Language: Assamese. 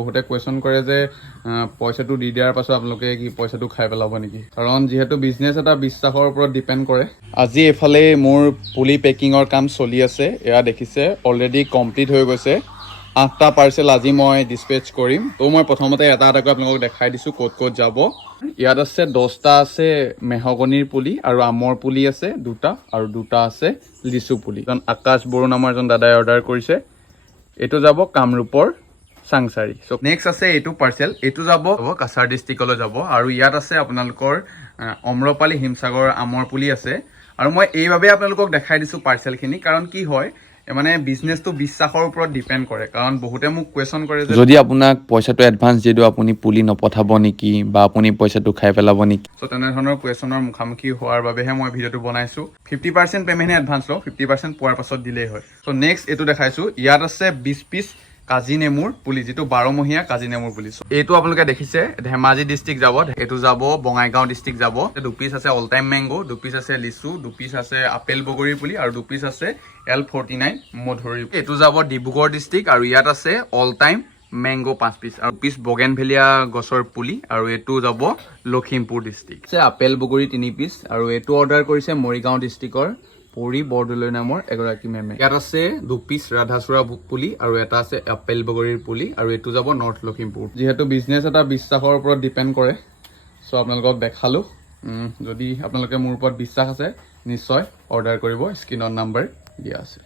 বহুতে কুৱেশ্যন কৰে যে পইচাটো দি দিয়াৰ পাছত আপোনালোকে কি পইচাটো খাই পেলাব নেকি, কাৰণ যিহেতু বিজনেছ এটা বিশ্বাসৰ ওপৰত ডিপেণ্ড কৰে। আজি এইফালে মোৰ পুলি পেকিঙৰ কাম চলি আছে। এয়া দেখিছে অলৰেডি কমপ্লিট হৈ গৈছে। 8টা পাৰ্চেল আজি মই ডিছপেচ কৰিম। ত' মই প্ৰথমতে এটা এটাকৈ আপোনালোকক দেখাই দিছোঁ ক'ত ক'ত যাব। ইয়াত আছে 10টা আছে মেহগনিৰ পুলি আৰু আমৰ পুলি আছে 2টা, আৰু 2টা আছে লিচু পুলি। কাৰণ আকাশ বড়ো নামৰ এজন দাদাই অৰ্ডাৰ কৰিছে। এইটো যাব কামৰূপৰ চাংচাৰি। চ' নেক্সট আছে এইটো পাৰ্চেল, এইটো যাব কাছাৰ ডিষ্ট্ৰিক্টলৈ যাব। আৰু ইয়াত আছে আপোনালোকৰ অম্ৰপালি হিমসাগৰ আমৰ পুলি আছে। আৰু মই এইবাবে আপোনালোকক দেখাই দিছোঁ পাৰ্চেলখিনি, কাৰণ কি হয় মানে বিজনেছটো বিশ্বাসৰ ওপৰত ডিপেণ্ড কৰে। কাৰণ বহুতে মোক কুৱেশ্যন কৰে যে যদি আপোনাক পইচাটো এডভান্স দি দিওঁ আপুনি পুলি নপঠাব নেকি, বা আপুনি পইচাটো খাই পেলাব নেকি। চ' তেনেধৰণৰ কুৱেশ্যনৰ মুখামুখি হোৱাৰ বাবেহে মই ভিডিঅ'টো বনাইছোঁ। 50% পে'মেণ্টহে এডভান্স লওঁ, 50% পোৱাৰ পাছত দিলেই হয়। চ' নেক্সট এইটো দেখাইছোঁ। ইয়াত আছে 20 পিচ কাজি নেমুৰ পুলি, যিটো 12মহীয়া কাজি নেমুৰ পুলি। এইটো আপোনালোকে দেখিছে ধেমাজি ডিষ্ট্ৰিক্ট যাব, এইটো যাব বঙাইগাঁও ডিষ্ট্ৰিক্ট যাব। 2 পিচ আছে অল টাইম মেংগো, 2 পিচ আছে লিচু, 2 পিচ আছে আপেল বগৰীৰ পুলি, আৰু 2 পিচ আছে L49 মধুৰি। এইটো যাব ডিব্ৰুগড় ডিষ্ট্ৰিক্ট, আৰু ইয়াত আছে অল টাইম মেংগো 5 পিচ, আৰু পিচ বগেনভেলিয়া গছৰ পুলি, আৰু এইটো যাব লখিমপুৰ ডিষ্ট্ৰিক্ট। আপেল বগৰী 3 পিচ, আৰু এইটো অৰ্ডাৰ কৰিছে মৰিগাঁও ডিষ্ট্ৰিক্টৰ পৰি বৰদলৈ নামৰ এগৰাকী মেমে। ইয়াত আছে 2 পিচ ৰাধাচূড়া পুলি, আৰু এটা আছে আপেল বগৰীৰ পুলি, আৰু এইটো যাব নৰ্থ লখিমপুৰ। যিহেতু বিজনেছ এটা বিশ্বাসৰ ওপৰত ডিপেণ্ড কৰে, চ' আপোনালোকক দেখালোঁ। যদি আপোনালোকে মোৰ ওপৰত বিশ্বাস আছে নিশ্চয় অৰ্ডাৰ কৰিব, স্ক্ৰীনত নাম্বাৰ দিয়া আছে।